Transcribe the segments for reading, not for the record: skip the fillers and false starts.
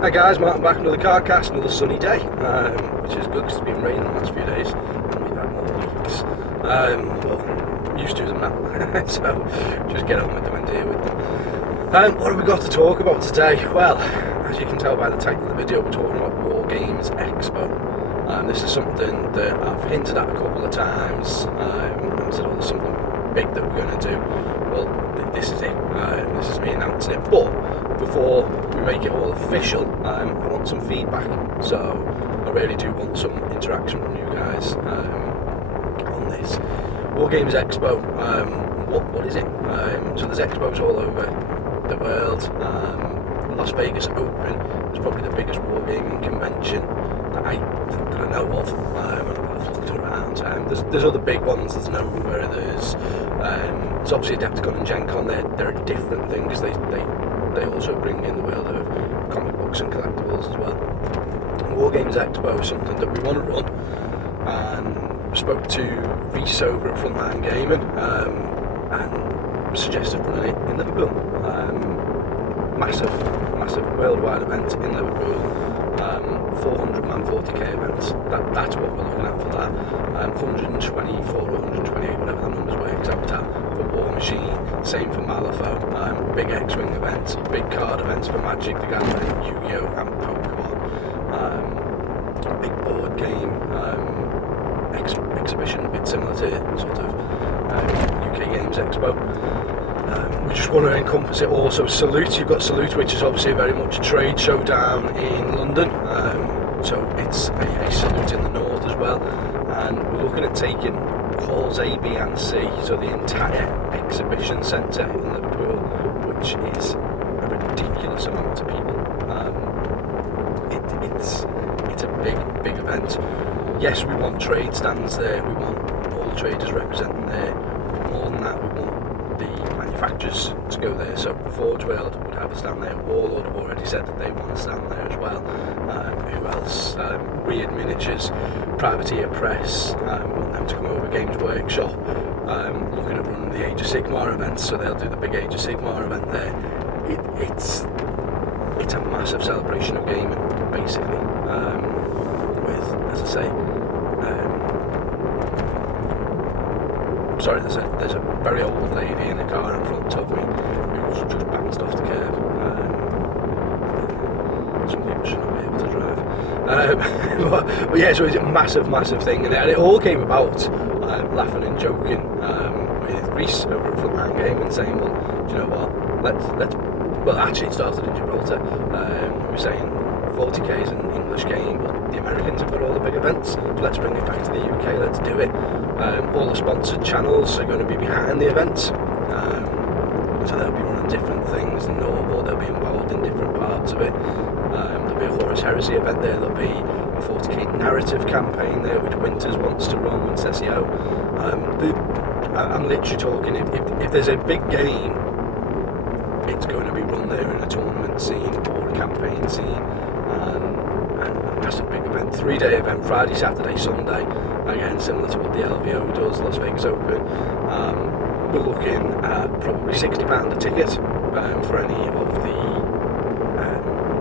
Hi guys, Martin back, another CarCast, another sunny day, which is good because it's been raining the last few days and we've had more weeks. Well, used to them now, so just get on with them and deal with them. What have we got to talk about today? Well, as you can tell by the title of the video, we're talking about WarGames Expo. This is something that I've hinted at a couple of times. I said, oh, there's something big that we're going to do. Well, this is it. This is me announcing it. But before we make it all official, I want some feedback. So I really do want some interaction from you guys on this. WarGames Expo, what is it? So there's expos all over the world. Las Vegas Open is probably the biggest wargaming convention that I know of. I've looked around. There's other big ones. There's Nova. There's obviously Adepticon and Gen Con. They're a different thing because they also bring in the world of comic books and collectibles as well. WarGames Expo is something that we want to run, and spoke to Reese over at Frontline Gaming and suggested running it in Liverpool. Massive worldwide event in Liverpool. 400-man 40k events. That's what we're looking at for that. 124 or 128, whatever the numbers works out at, for War Machine. Same for Malifaux. Big X-Wing events, big card events for Magic the Gathering, Yu-Gi-Oh! And Pokemon. Big board game exhibition, a bit similar to sort of UK Games Expo. We just want to encompass it all. So Salute, you've got Salute, which is obviously very much a trade show down in London. So it's a Salute in the north as well. And we're looking at taking halls A, B and C, so the entire exhibition centre in Liverpool, which is a ridiculous amount of people. It's a big event. Yes, we want trade stands there, we want all the traders representing there. More than that, we want the manufacturers to go there. So Forge World would have a stand there. Warlord have already said that they want a stand there as well. Who else? Weird Miniatures, Privateer Press, want them to come over. Games Workshop, looking at running the Age of Sigmar events, so they'll do the big Age of Sigmar event there. It's a massive celebration of gaming, basically. With, as I say, sorry, there's a very old lady in a car in front of me who's just bounced off the curb. Some people should not be able to drive. But yeah, so it's a massive thing, and it all came about laughing and joking with Reese over at Frontline Gaming, saying, well, do you know what? Well, actually, it started in Gibraltar. We were saying 40k is an English game, but the Americans have got all the big events, so let's bring it back to the UK, let's do it. All the sponsored channels are going to be behind the event, so they'll be running different things, or they'll be involved in different parts of it. There'll be a Horus Heresy event there, there'll be a 40k narrative campaign there, which Winters wants to run with SEO. I'm literally talking, if there's a big game, it's going to be run there in a tournament scene or a campaign scene, and a massive big event, 3-day event, Friday, Saturday, Sunday, again similar to what the LVO does, Las Vegas Open. We're looking at probably £60 a ticket for any of the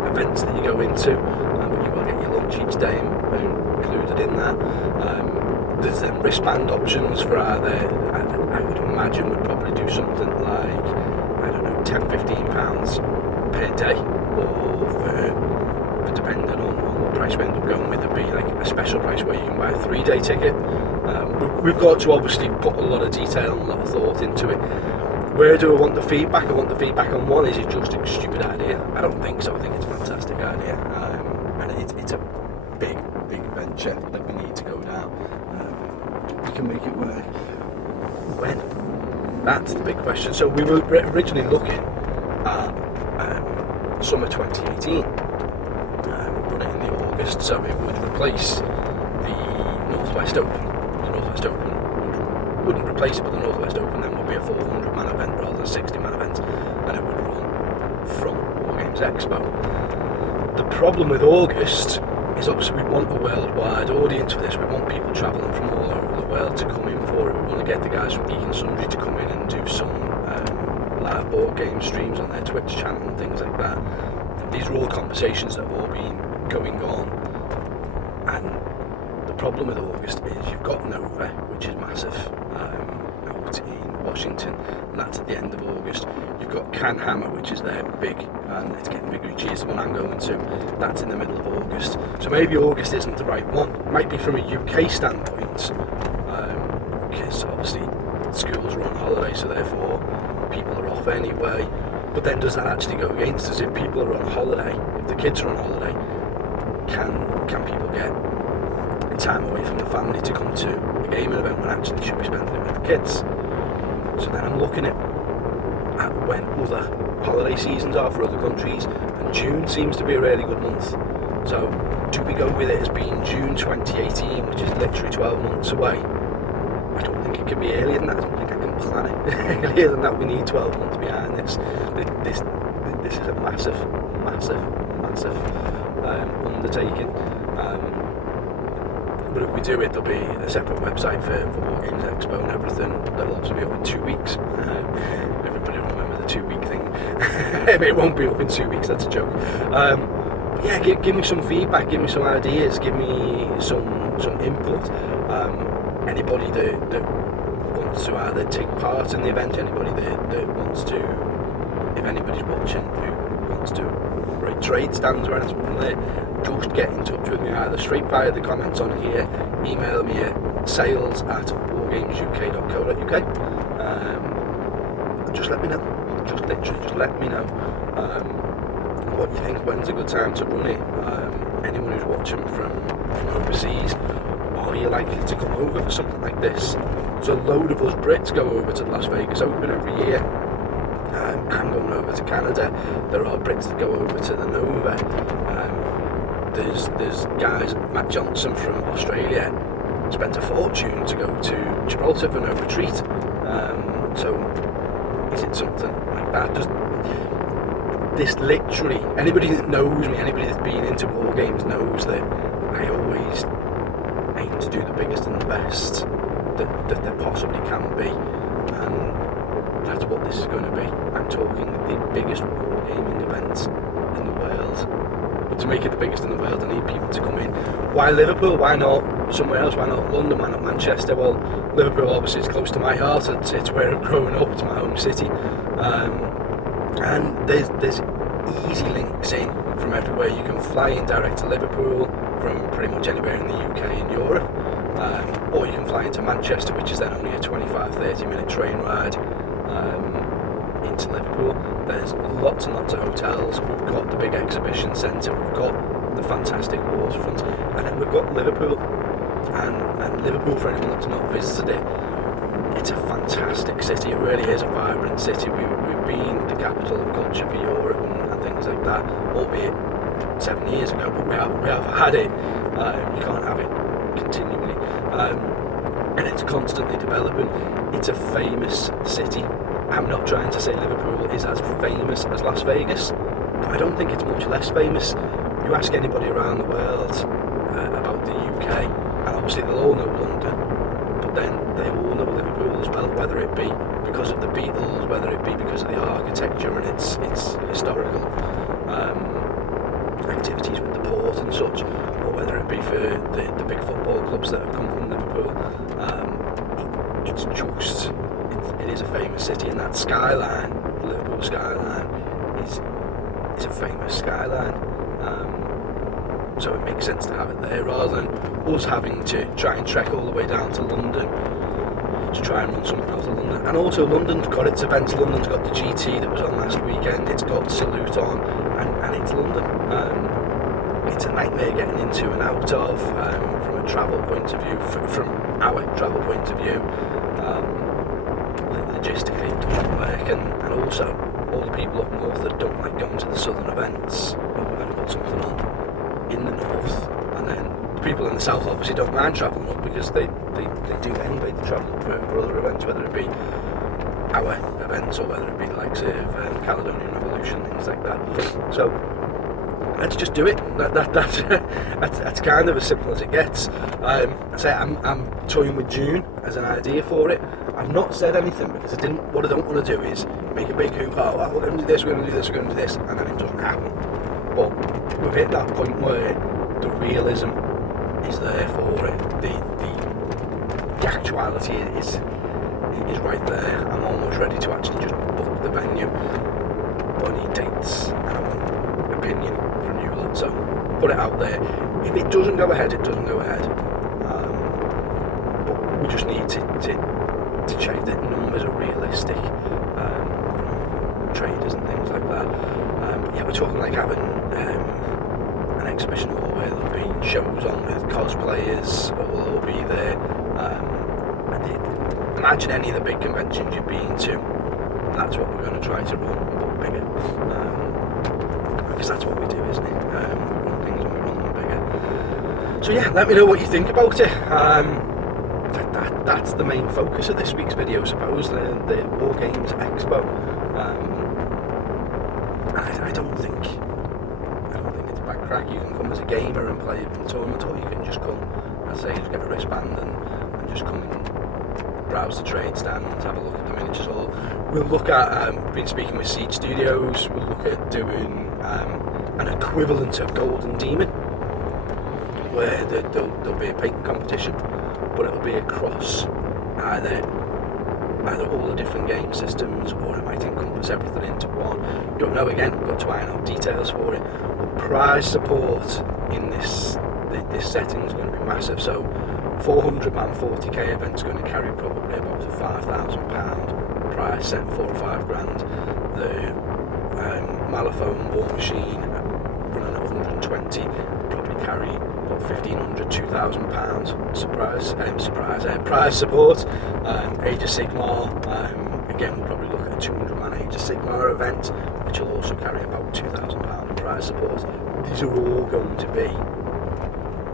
events that you go into, but you will get your lunch each day included in that. There's then wristband options for either, I would imagine we'd probably do something like, I don't know, £10-15 per day, or for depending on what price we end up going with, there'd be like a special price where you can buy a 3-day ticket. We've got to obviously put a lot of detail and a lot of thought into it. Where do I want the feedback? I want the feedback on one, is it just a stupid idea? I don't think so. I think it's a fantastic idea, and it's a big venture that we need to go down. We can make it work. When? That's the big question. So we were originally looking at summer 2018, run it in the August, so it would replace the Northwest Open. The Northwest Open wouldn't replace it, but the Northwest Open then would be a 400-man event rather than a 60-man event, and it would run from WarGames Expo. The problem with August is obviously we want a worldwide audience for this. We want people travelling from all over the world to come in for it. We want to get the guys from Geek and Sundry to come in and do some live board game streams on their Twitch channel and things like that. these are all conversations that have all been going on, and the problem with August is you've got Nova, which is massive, out in Washington, and that's at the end of August. You've got Canhammer, which is their big, and it's getting bigger each year, the one I'm going to, that's in the middle of August. So maybe August isn't the right one. It might be from a UK standpoint, because obviously schools are on holiday, so therefore people are off anyway. But then does that actually go against us? If people are on holiday, if the kids are on holiday, can people get time away from the family to come to a gaming event when actually they should be spending it with the kids? So then I'm looking at when other holiday seasons are for other countries, and June seems to be a really good month. So do we go with it as being June 2018, which is literally 12 months away? I don't think it can be earlier than that. I don't think I can plan it earlier than that. We need 12 months behind this. This is a massive undertaking. But if we do it, there'll be a separate website for WarGames Expo and everything. That'll also be up in 2 weeks. Everybody remember the 2 week thing. It won't be up in 2 weeks, that's a joke. Yeah, give me some feedback, give me some ideas, give me some input. Anybody that wants to either take part in the event, anybody that wants to, if anybody's watching who wants to rate trade stands or anything from there, just get in touch with me either straight via the comments on here, email me at sales@wargamesuk.co.uk. Just let me know, just let me know what you think, when's a good time to run it. Anyone who's watching from overseas, are you likely to come over for something like this? So a load of us Brits go over to the Las Vegas Open every year. I'm going over to Canada. There are Brits that go over to the Nova. There's guys, Matt Johnson from Australia spent a fortune to go to Gibraltar for no retreat. So is it something like that? Just this literally, anybody that knows me, anybody that's been into WarGames knows that I always aim to do the biggest and the best that there possibly can be, and that's what this is going to be. I'm talking the biggest wargaming event in the world, but to make it the biggest in the world I need people to come in. Why Liverpool? Why not somewhere else? Why not London? Why not Manchester? Well, Liverpool obviously is close to my heart. It's where I've grown up. It's my home city, and there's easy links in from everywhere. You can fly in direct to Liverpool from pretty much anywhere in the UK and Europe, or you can fly into Manchester, which is then only a 25-30 minute train ride into Liverpool. There's lots and lots of hotels. We've got the big exhibition centre, we've got the fantastic waterfront, and then we've got Liverpool. And Liverpool, for anyone that's not visited it, it's a fantastic city. It really is a vibrant city. We've been the capital of culture for Europe and things like that, albeit 7 years ago, but we have had it. You can't have it continually, and it's constantly developing. It's a famous city. I'm not trying to say Liverpool is as famous as Las Vegas, but I don't think it's much less famous. You ask anybody around the world about the UK, and obviously they'll all know London, but then they all know Liverpool as well, whether it be because of the Beatles, whether it be because of the architecture and its historical activities with the port and such, or whether it be for the big football clubs that have come from Liverpool. It is a famous city, and that skyline, the Liverpool skyline, is a famous skyline. So it makes sense to have it there rather than us having to try and trek all the way down to London to try and run something out of London. And also London's got its events. London's got the GT that was on last weekend, it's got Salute on, and it's London. It's a nightmare getting into and out of from a travel point of view, from our travel point of view. Logistically it doesn't work, and also all the people up north that don't like going to the southern events, well, we're going to put something on in the north, and then the people in the south obviously don't mind travelling up because they do anyway. They travel up for other events, whether it be our events or whether it be the likes of Caledonian Revolution, things like that. So let's just do it. That's kind of as simple as it gets. I say I'm toying with June as an idea for it. I've not said anything because what I don't want to do is make a big hoop. Oh, well, we're going to do this, we're going to do this, we're going to do this, and then it doesn't happen. hit that point where the realism is there for it. The actuality is right there. I'm almost ready to actually just book the venue. But I need dates and I want opinion from you lot. So put it out there. If it doesn't go ahead, it doesn't go ahead. But we just need to check that numbers are realistic from traders and things like that. Yeah, we're talking like having an exhibition hall where there'll be shows on with cosplayers will all be there. Imagine any of the big conventions you've been to. That's what we're going to try to run, but bigger. Because that's what we do, isn't it? We run things and we run them bigger. So yeah, let me know what you think about it. That's the main focus of this week's video, I suppose, the WarGames Expo. I don't think it's a bad crack. You can come as a gamer and play in the tournament, or you can just come, as I say, just get a wristband and just come and browse the trade stands, have a look at the miniatures hall. We'll look at, been speaking with Siege Studios, we'll look at doing an equivalent of Golden Demon, where there'll be a paint competition, but it'll be across either all the different game systems, or it might encompass everything into one. Don't know, again, we've got to iron out details for it. But prize support in this setting is going to be massive. So 400-man 40k event's going to carry probably about a £5,000 prize set, 4 or 5 grand. The Malaphone War Machine running at 120 probably carry about £1,500, £2,000 prize support. Age of Sigmar, again we'll probably look at a 200-man Age of Sigmar event, which will also carry about £2,000 prize support. These are all going to be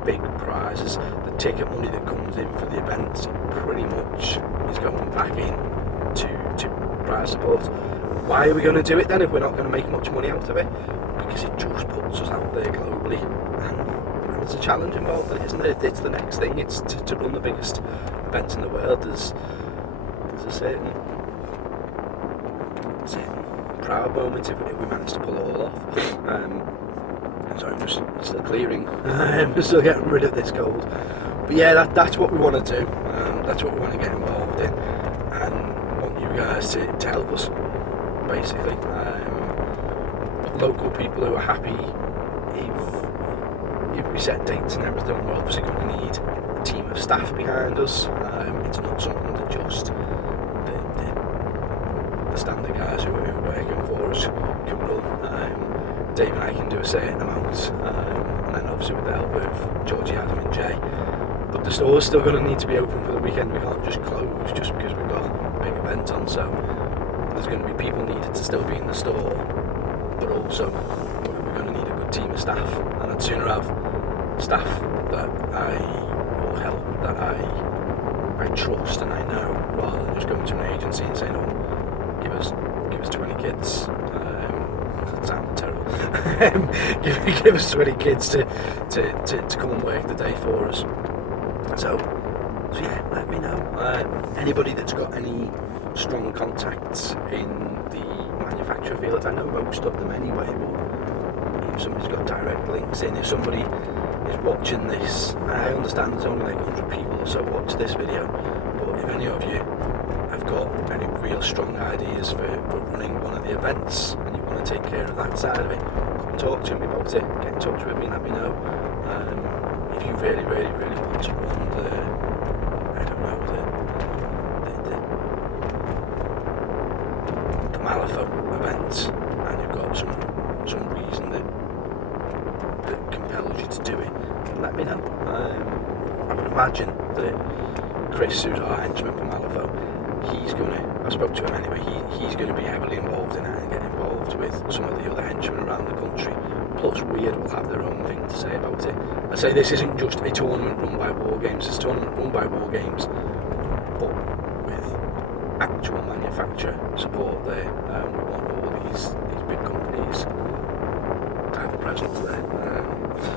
big prizes. The ticket money that comes in for the event pretty much is going back in to prize support. Why are we going to do it then if we're not going to make much money out of it? Because it just puts us out there globally, and there's a challenge involved in it, isn't it? It's the next thing. It's to run the biggest events in the world. There's a certain proud moment if we manage to pull it all off. Sorry, I'm just still clearing. I'm still getting rid of this cold. But yeah, that's what we want to do. That's what we want to get involved in, and want you guys to help us, basically. Local people who are happy. If we set dates and everything, we're obviously going to need a team of staff behind us. It's not something that just the standard guys who are working for us can run. Dave and I can do a certain amount, and then obviously with the help of Georgie, Adam and Jay. But the store's still going to need to be open for the weekend. We can't just close just because we've got a big event on. So there's going to be people needed to still be in the store, but also we're going to need a good team of staff, and I'd sooner have staff that or help that I trust and I know, rather than just going to an agency and saying, "Oh, give us 20 kids." That sounds terrible. give us 20 kids to come and work the day for us. So yeah, let me know. Anybody that's got any strong contacts in the manufacturer field, I know most of them anyway, but if somebody's got direct links in, if somebody is watching this, I understand there's only like 100 people or so watch this video, but if any of you have got any real strong ideas for running one of the events and you want to take care of that side of it, come and talk to me about it, get in touch with me, let me know. If you really want to run the Malaphone event, and you've got some reason that compels you to do it, let me know. I would imagine that Chris, who's our henchman for Malaphone, I spoke to him anyway, he's going to be heavily involved in it and get involved with some of the other henchmen around the country. Plus Weird will have their own thing to say about it. I say this isn't just a tournament run by WarGames, it's a tournament run by WarGames, but with actual manufacturer support there. We want all these big companies to have a presence there.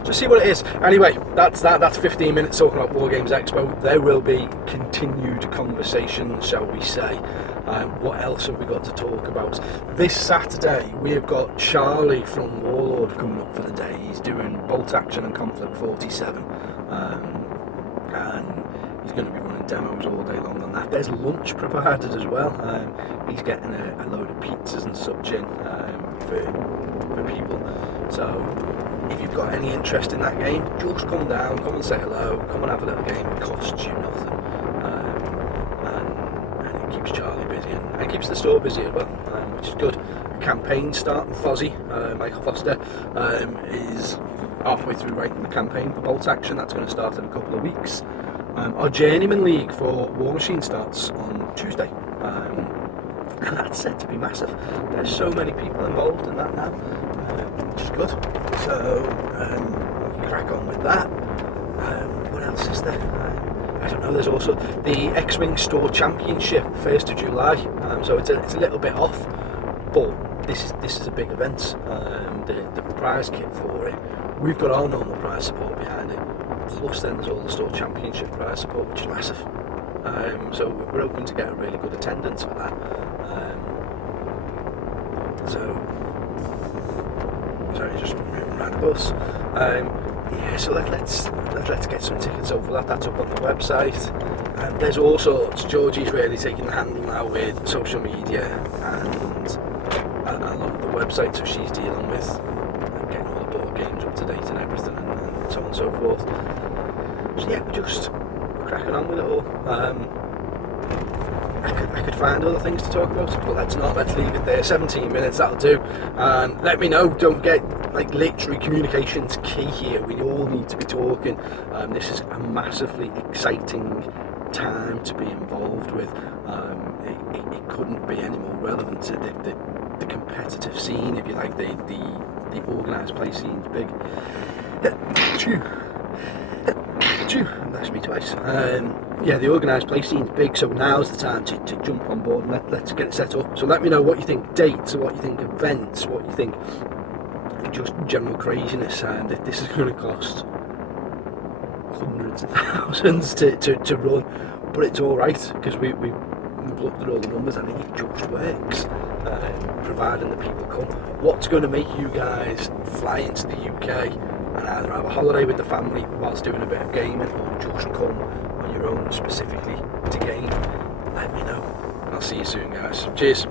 So see what it is. Anyway, that's 15 minutes talking about WarGames Expo. There will be continued conversation, shall we say. What else have we got to talk about? This Saturday we've got Charlie from Warlord coming up for the day. He's doing Bolt Action and Conflict 47, and he's going to be running demos all day long on that. There's lunch provided as well. He's getting a load of pizzas and such in for people. So if you've got any interest in that game, just come down, come and say hello, come and have a little game. It costs you nothing, and it keeps Charlie busy and keeps the store busy as well, which is good. Campaign starting. Fozzie, Michael Foster, is halfway through writing the campaign for Bolt Action. That's going to start in a couple of weeks. Our Journeyman League for War Machine starts on Tuesday, and that's set to be massive. There's so many people involved in that now, which is good. So we'll crack on with that. What else is there? I don't know. There's also the X-Wing Store Championship, 1st of July. So it's a little bit off, but this is a big event. The prize kit for it, we've got our normal prize support behind it. Plus then there's all the Store Championship prize support, which is massive. So we're hoping to get a really good attendance for that. Sorry, just moving around the bus. Yeah, so let's get some tickets over that. That's up on the website. There's all sorts. Georgie's really taking the handle now with social media and a lot of the website, so she's dealing with getting all the board games up to date and everything, and so on and so forth. So yeah, we're just cracking on with it all. I could find other things to talk about, but let's not. Let's leave it there. 17 minutes, that'll do. And let me know. Don't forget, literally, communication's key here. We all need to be talking. This is a massively exciting time to be involved with. It couldn't be any more relevant to the competitive scene, if you like. The organised play scene's big. That's me twice. Yeah, the organised play scene's big, so now's the time to jump on board and let's get it set up. So let me know what you think dates, what you think events, what you think just general craziness, and if this is going to cost hundreds of thousands to run, but it's alright, because we've looked at all the numbers and it just works, providing the people come. What's going to make you guys fly into the UK and either have a holiday with the family whilst doing a bit of gaming, or just come on your own specifically to game? Let me know. And I'll see you soon, guys. Cheers.